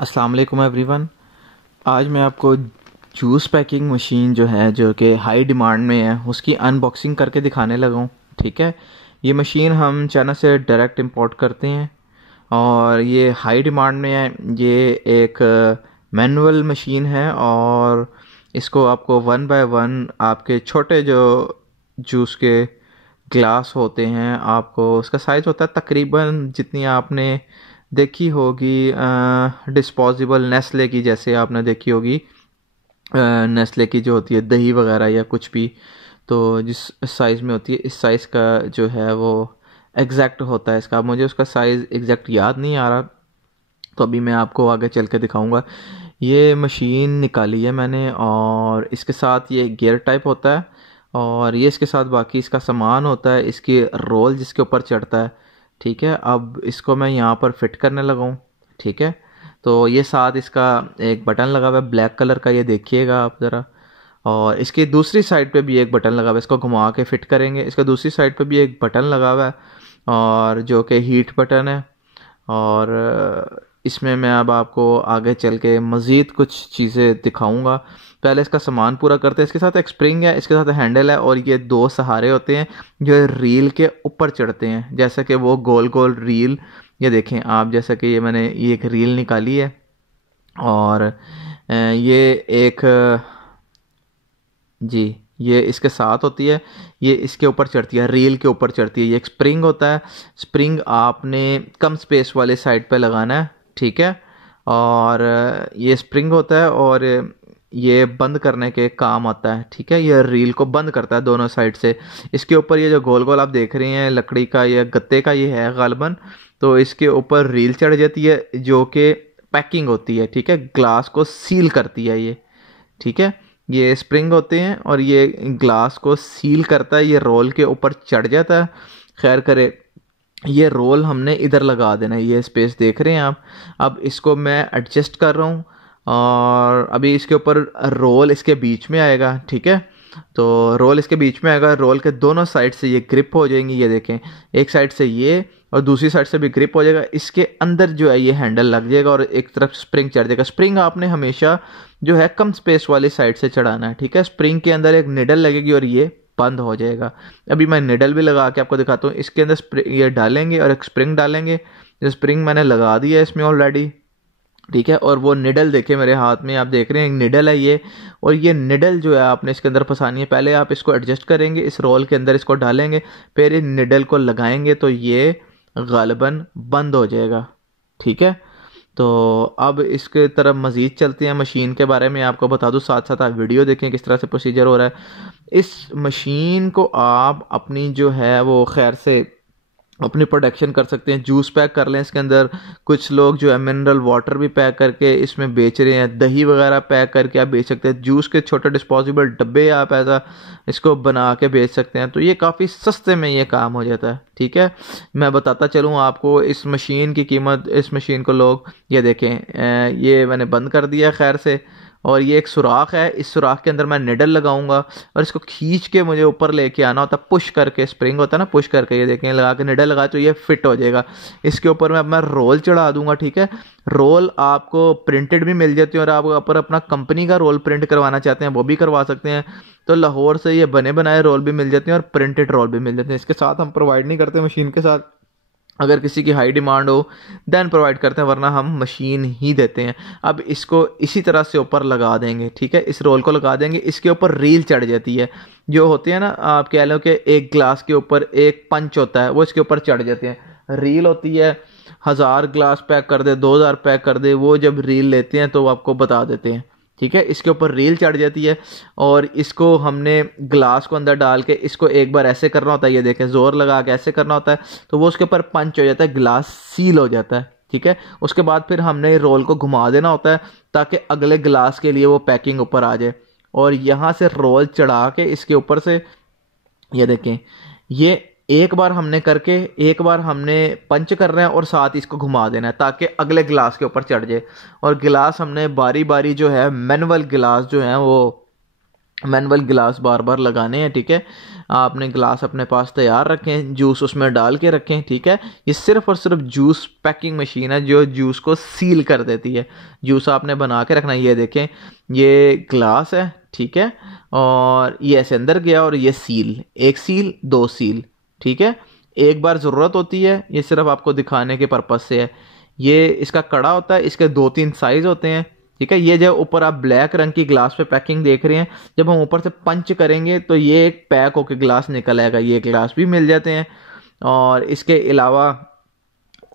अस्सलाम वालेकुम एवरीवन। आज मैं आपको जूस पैकिंग मशीन जो कि हाई डिमांड में है उसकी अनबॉक्सिंग करके दिखाने लगा हूँ। ठीक है, ये मशीन हम चाइना से डायरेक्ट इंपोर्ट करते हैं और ये हाई डिमांड में है। ये एक मैनुअल मशीन है और इसको आपको वन बाय वन आपके छोटे जो जूस के ग्लास होते हैं, आपको उसका साइज़ होता है तकरीबन जितनी आपने देखी होगी डिस्पोजेबल नेस्ले की, जैसे आपने देखी होगी नेस्ले की जो होती है दही वगैरह या कुछ भी, तो जिस साइज़ में होती है इस साइज़ का जो है वो एग्जैक्ट होता है इसका। मुझे उसका साइज़ एग्जैक्ट याद नहीं आ रहा, तो अभी मैं आपको आगे चल के दिखाऊंगा। ये मशीन निकाली है मैंने और इसके साथ ये गियर टाइप होता है और ये इसके साथ बाकी इसका सामान होता है, इसकी रोल जिसके ऊपर चढ़ता है। ठीक है, अब इसको मैं यहाँ पर फिट करने लगा हूँ। ठीक है, तो ये साथ इसका एक बटन लगा हुआ है ब्लैक कलर का, ये देखिएगा आप ज़रा। और इसकी दूसरी साइड पे भी एक बटन लगा हुआ है, इसको घुमा के फिट करेंगे। इसका दूसरी साइड पे भी एक बटन लगा हुआ है और जो कि हीट बटन है। और इसमें मैं अब आपको आगे चल के मज़ीद कुछ चीज़ें दिखाऊंगा। पहले इसका सामान पूरा करते हैं। इसके साथ एक स्प्रिंग है, इसके साथ हैंडल है और ये दो सहारे होते हैं जो रील के ऊपर चढ़ते हैं, जैसा कि वो गोल गोल रील। ये देखें आप, जैसा कि मैंने ये एक रील निकाली है और ये एक जी ये इसके साथ होती है, ये इसके ऊपर चढ़ती है, रील के ऊपर चढ़ती है। ये एक स्प्रिंग होता है। स्प्रिंग आपने कम स्पेस वाले साइड पे लगाना है। ठीक है, और ये स्प्रिंग होता है और ये बंद करने के काम आता है। ठीक है, ये रील को बंद करता है दोनों साइड से। इसके ऊपर ये जो गोल गोल आप देख रहे हैं लकड़ी का या गत्ते का ये है गालबन, तो इसके ऊपर रील चढ़ जाती है जो कि पैकिंग होती है। ठीक है, ग्लास को सील करती है ये। ठीक है, ये स्प्रिंग होते हैं और ये ग्लास को सील करता है, ये रोल के ऊपर चढ़ जाता है। खैर करे, ये रोल हमने इधर लगा देना है, ये स्पेस देख रहे हैं आप। अब इसको मैं एडजस्ट कर रहा हूँ और अभी इसके ऊपर रोल इसके बीच में आएगा। ठीक है, तो रोल इसके बीच में आएगा, रोल के दोनों साइड से ये ग्रिप हो जाएंगी। ये देखें, एक साइड से ये और दूसरी साइड से भी ग्रिप हो जाएगा। इसके अंदर जो है ये हैंडल लग जाएगा और एक तरफ स्प्रिंग चढ़ जाएगा। स्प्रिंग आपने हमेशा जो है कम स्पेस वाली साइड से चढ़ाना है। ठीक है, स्प्रिंग के अंदर एक निडल लगेगी और ये बंद हो जाएगा। अभी मैं निडल भी लगा के आपको दिखाता हूँ। इसके अंदर ये डालेंगे और एक स्प्रिंग डालेंगे। जो स्प्रिंग मैंने लगा दिया है इसमें ऑलरेडी। ठीक है, और वो निडल देखे मेरे हाथ में, आप देख रहे हैं निडल है ये, और ये निडल जो है आपने इसके अंदर फंसानी है। पहले आप इसको एडजस्ट करेंगे, इस रोल के अंदर इसको डालेंगे, फिर इन निडल को लगाएंगे तो ये गालिबन बंद हो जाएगा। ठीक है, तो अब इसके तरफ मज़ीद चलते हैं। मशीन के बारे में आपको बता दूं, साथ साथ आप वीडियो देखें किस तरह से प्रोसीजर हो रहा है। इस मशीन को आप अपनी जो है वो खैर से अपनी प्रोडक्शन कर सकते हैं। जूस पैक कर लें इसके अंदर, कुछ लोग जो है मिनरल वाटर भी पैक करके इसमें बेच रहे हैं, दही वगैरह पैक करके आप बेच सकते हैं। जूस के छोटे डिस्पोजेबल डब्बे आप ऐसा इसको बना के बेच सकते हैं, तो ये काफ़ी सस्ते में ये काम हो जाता है। ठीक है, मैं बताता चलूँ आपको इस मशीन की कीमत। इस मशीन को लोग ये देखें, ये मैंने बंद कर दिया खैर से, और ये एक सुराख है, इस सुराख के अंदर मैं निडल लगाऊंगा और इसको खींच के मुझे ऊपर लेके आना होता है, पुश करके। स्प्रिंग होता है ना, पुश करके, ये देखें लगा के निडल लगा तो ये फिट हो जाएगा। इसके ऊपर मैं अपना रोल चढ़ा दूंगा। ठीक है, रोल आपको प्रिंटेड भी मिल जाती है और आप ऊपर अपना कंपनी का रोल प्रिंट करवाना चाहते हैं वो भी करवा सकते हैं, तो लाहौर से ये बने बनाए रोल भी मिल जाते हैं और प्रिंटेड रोल भी मिल जाते हैं। इसके साथ हम प्रोवाइड नहीं करते मशीन के साथ, अगर किसी की हाई डिमांड हो देन प्रोवाइड करते हैं, वरना हम मशीन ही देते हैं। अब इसको इसी तरह से ऊपर लगा देंगे। ठीक है, इस रोल को लगा देंगे, इसके ऊपर रील चढ़ जाती है। जो होती है ना, आप कह लो कि एक ग्लास के ऊपर एक पंच होता है, वो इसके ऊपर चढ़ जाते हैं। रील होती है, 1000 ग्लास पैक कर दे, 2000 पैक कर दे, वो जब रील लेते हैं तो वो आपको बता देते हैं। ठीक है, इसके ऊपर रील चढ़ जाती है और इसको हमने ग्लास को अंदर डाल के इसको एक बार ऐसे करना होता है, ये देखें जोर लगा के ऐसे करना होता है, तो वो उसके ऊपर पंच हो जाता है, ग्लास सील हो जाता है। ठीक है, उसके बाद फिर हमने रोल को घुमा देना होता है ताकि अगले ग्लास के लिए वो पैकिंग ऊपर आ जाए, और यहाँ से रोल चढ़ा के इसके ऊपर से ये देखें, ये एक बार हमने करके एक बार हमने पंच कर रहे हैं और साथ इसको घुमा देना है ताकि अगले गिलास के ऊपर चढ़ जाए। और गिलास हमने बारी बारी जो है मैनुअल गिलास जो है वो मैनुअल गिलास बार बार लगाने हैं, ठीक है। आपने गिलास अपने पास तैयार रखें, जूस उसमें डाल के रखें, ठीक है। ये सिर्फ और सिर्फ जूस पैकिंग मशीन है जो जूस को सील कर देती है। जूस आपने बना के रखना है। ये देखें, ये गिलास है, ठीक है, और ये ऐसे अंदर गया और ये सील, एक सील दो सील, ठीक है। एक बार ज़रूरत होती है, ये सिर्फ आपको दिखाने के पर्पज़ से है। ये इसका कड़ा होता है, इसके 2-3 साइज़ होते हैं, ठीक है। ये जो ऊपर आप ब्लैक रंग की ग्लास पे पैकिंग देख रहे हैं, जब हम ऊपर से पंच करेंगे तो ये एक पैक होकर ग्लास निकल आएगा। ये ग्लास भी मिल जाते हैं। और इसके अलावा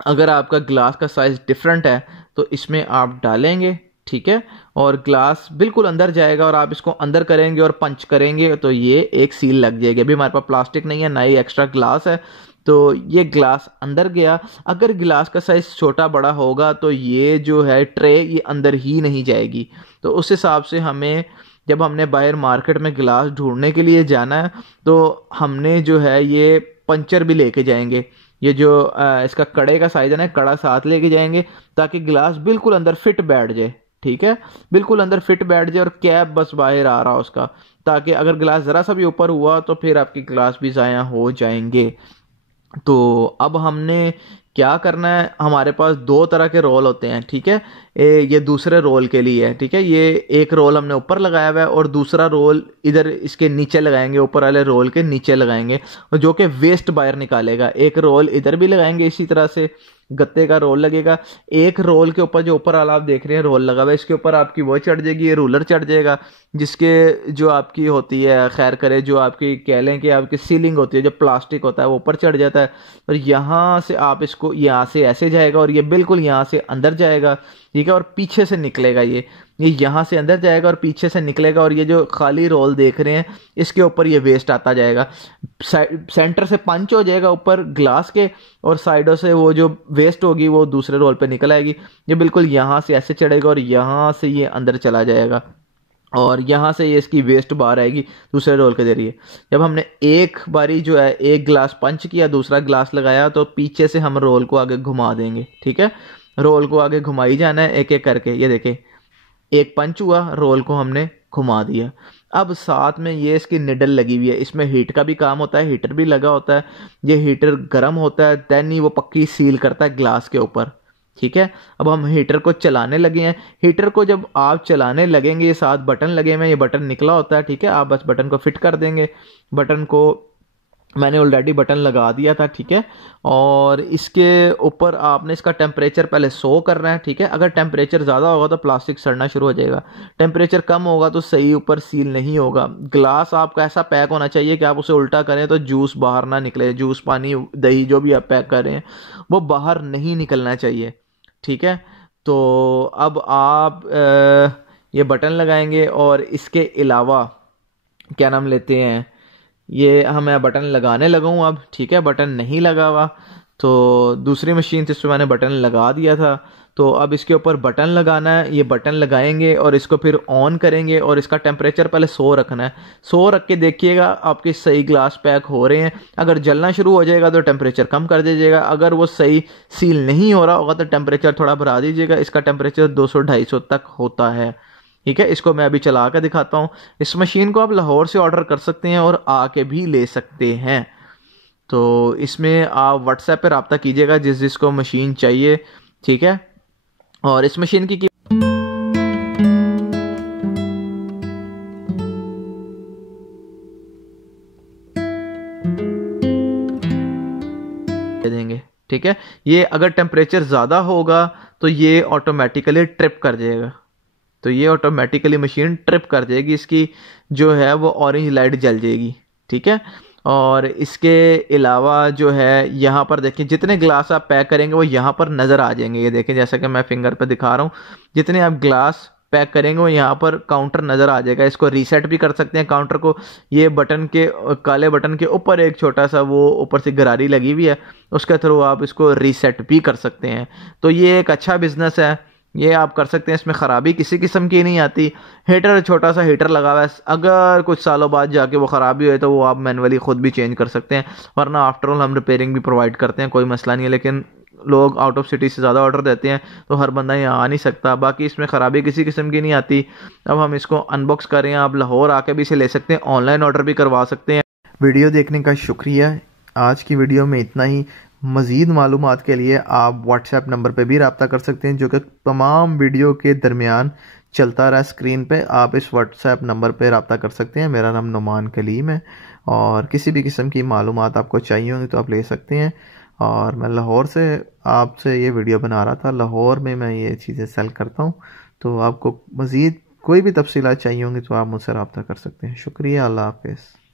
अगर आपका ग्लास का साइज़ डिफरेंट है तो इसमें आप डालेंगे, ठीक है, और ग्लास बिल्कुल अंदर जाएगा और आप इसको अंदर करेंगे और पंच करेंगे तो ये एक सील लग जाएगी। अभी हमारे पास प्लास्टिक नहीं है, ना ही एक्स्ट्रा ग्लास है, तो ये ग्लास अंदर गया। अगर गिलास का साइज छोटा बड़ा होगा तो ये जो है ट्रे ये अंदर ही नहीं जाएगी। तो उस हिसाब से हमें, जब हमने बाहर मार्केट में गिलास ढूंढने के लिए जाना है तो हमने जो है ये पंचर भी लेके जाएंगे। ये जो इसका कड़े का साइज है ना, कड़ा साथ लेके जाएंगे ताकि गिलास बिल्कुल अंदर फिट बैठ जाए, ठीक है, बिल्कुल अंदर फिट बैठ जाए और कैप बस बाहर आ रहा उसका, ताकि अगर गिलास ज़रा सा भी ऊपर हुआ तो फिर आपकी गिलास भी ज़ाया हो जाएंगे। तो अब हमने क्या करना है, हमारे पास 2 तरह के रोल होते हैं, ठीक है। ये दूसरे रोल के लिए है, ठीक है। ये एक रोल हमने ऊपर लगाया हुआ है और दूसरा रोल इधर इसके नीचे लगाएंगे, ऊपर वाले रोल के नीचे लगाएंगे, और जो कि वेस्ट बाहर निकालेगा। एक रोल इधर भी लगाएंगे, इसी तरह से गत्ते का रोल लगेगा। एक रोल के ऊपर जो ऊपर वाला आप देख रहे हैं रोल लगा हुआ है, इसके ऊपर आपकी वो चढ़ जाएगी, ये रूलर चढ़ जाएगा, जिसके जो आपकी होती है, खैर करे, जो आपकी कह लें कि आपकी सीलिंग होती है, जो प्लास्टिक होता है वो ऊपर चढ़ जाता है। और यहाँ से आप इसको, यहाँ से ऐसे जाएगा और ये बिल्कुल यहाँ से अंदर जाएगा, ठीक है, और पीछे से निकलेगा। ये यहाँ से अंदर जाएगा और पीछे से निकलेगा। और ये जो खाली रोल देख रहे हैं इसके ऊपर ये वेस्ट आता जाएगा, सेंटर से पंच हो जाएगा ऊपर ग्लास के, और साइडों से वो जो वेस्ट होगी वो दूसरे रोल पे निकल आएगी। ये बिल्कुल यहाँ से ऐसे चढ़ेगा और यहाँ से ये अंदर चला जाएगा और यहाँ से ये इसकी वेस्ट बाहर आएगी दूसरे रोल के जरिए। जब हमने एक बारी जो है एक ग्लास पंच किया, दूसरा ग्लास लगाया, तो पीछे से हम रोल को आगे घुमा देंगे, ठीक है। रोल को आगे घुमाई जाना है एक एक करके। ये देखें, एक पंच हुआ, रोल को हमने घुमा दिया। अब साथ में ये इसकी निडल लगी हुई है, इसमें हीट का भी काम होता है, हीटर भी लगा होता है। ये हीटर गर्म होता है, देन ही वो पक्की सील करता है ग्लास के ऊपर, ठीक है। अब हम हीटर को चलाने लगे हैं। हीटर को जब आप चलाने लगेंगे, ये 7 बटन लगे हुए हैं, ये बटन निकला होता है, ठीक है। आप बस बटन को फिट कर देंगे। बटन को मैंने ऑलरेडी बटन लगा दिया था, ठीक है। और इसके ऊपर आपने इसका टेम्परेचर पहले 100 करना है, ठीक है। अगर टेम्परेचर ज़्यादा होगा तो प्लास्टिक सड़ना शुरू हो जाएगा, टेम्परेचर कम होगा तो सही ऊपर सील नहीं होगा। ग्लास आपका ऐसा पैक होना चाहिए कि आप उसे उल्टा करें तो जूस बाहर ना निकले, जूस पानी दही जो भी आप पैक कर रहे हैं वो बाहर नहीं निकलना चाहिए, ठीक है। तो अब आप ये बटन लगाएंगे और इसके अलावा क्या नाम लेते हैं, ये मैं बटन लगाने लगा हूँ अब, ठीक है। बटन नहीं लगा हुआ, तो दूसरी मशीन थी इसमें मैंने बटन लगा दिया था। तो अब इसके ऊपर बटन लगाना है, ये बटन लगाएंगे और इसको फिर ऑन करेंगे और इसका टेम्परेचर पहले 100 रखना है। 100 रख के देखिएगा आपके सही ग्लास पैक हो रहे हैं। अगर जलना शुरू हो जाएगा तो टेम्परेचर कम कर दीजिएगा, अगर वो सही सील नहीं हो रहा होगा तो टेम्परेचर थोड़ा बढ़ा दीजिएगा। इसका टेम्परेचर 200-250 तक होता है, ठीक है। इसको मैं अभी चला कर दिखाता हूँ। इस मशीन को आप लाहौर से ऑर्डर कर सकते हैं और आके भी ले सकते हैं। तो इसमें आप व्हाट्सएप पर रब्ता कीजिएगा जिस जिसको मशीन चाहिए, ठीक है। और इस मशीन की देंगे, ठीक है। ये अगर टेम्परेचर ज़्यादा होगा तो ये ऑटोमेटिकली ट्रिप कर जाएगा, तो ये ऑटोमेटिकली मशीन ट्रिप कर जाएगी, इसकी जो है वो ऑरेंज लाइट जल जाएगी, ठीक है। और इसके अलावा जो है यहाँ पर देखें, जितने ग्लास आप पैक करेंगे वो यहाँ पर नज़र आ जाएंगे। ये देखें, जैसा कि मैं फिंगर पे दिखा रहा हूँ, जितने आप ग्लास पैक करेंगे वो यहाँ पर काउंटर नज़र आ जाएगा। इसको रीसेट भी कर सकते हैं काउंटर को। ये बटन के, काले बटन के ऊपर एक छोटा सा वो ऊपर से गरारी लगी हुई है, उसके थ्रू आप इसको रीसेट भी कर सकते हैं। तो ये एक अच्छा बिजनेस है, ये आप कर सकते हैं, इसमें ख़राबी किसी किस्म की नहीं आती। हीटर, छोटा सा हीटर लगा हुआ है, अगर कुछ सालों बाद जाके वो ख़राबी हुई तो वो आप मैनुअली ख़ुद भी चेंज कर सकते हैं, वरना आफ्टर ऑल हम रिपेयरिंग भी प्रोवाइड करते हैं, कोई मसला नहीं है। लेकिन लोग आउट ऑफ सिटी से ज़्यादा ऑर्डर देते हैं, तो हर बंदा यहाँ आ नहीं सकता। बाकी इसमें ख़राबी किसी किस्म की नहीं आती। अब हम इसको अनबॉक्स कर रहे हैं, आप लाहौर आके भी इसे ले सकते हैं, ऑनलाइन ऑर्डर भी करवा सकते हैं। वीडियो देखने का शुक्रिया। आज की वीडियो में इतना ही। मज़ीद मालूमात के लिए आप व्हाट्सएप नंबर पे भी रब्ता कर सकते हैं, जो कि तमाम वीडियो के दरमियान चलता रहा स्क्रीन पे। आप इस व्हाट्सएप नंबर पे रब्ता कर सकते हैं। मेरा नाम नुमान कलीम है, और किसी भी किस्म की मालूमात आपको चाहिए होंगी तो आप ले सकते हैं। और मैं लाहौर से आपसे ये वीडियो बना रहा था। लाहौर में मैं ये चीज़ें सेल करता हूँ, तो आपको मज़ीद कोई भी तफसीलात चाहिए होंगी तो आप मुझसे रब्ता कर सकते हैं। शुक्रिया। अल्लाह हाफ़िज़।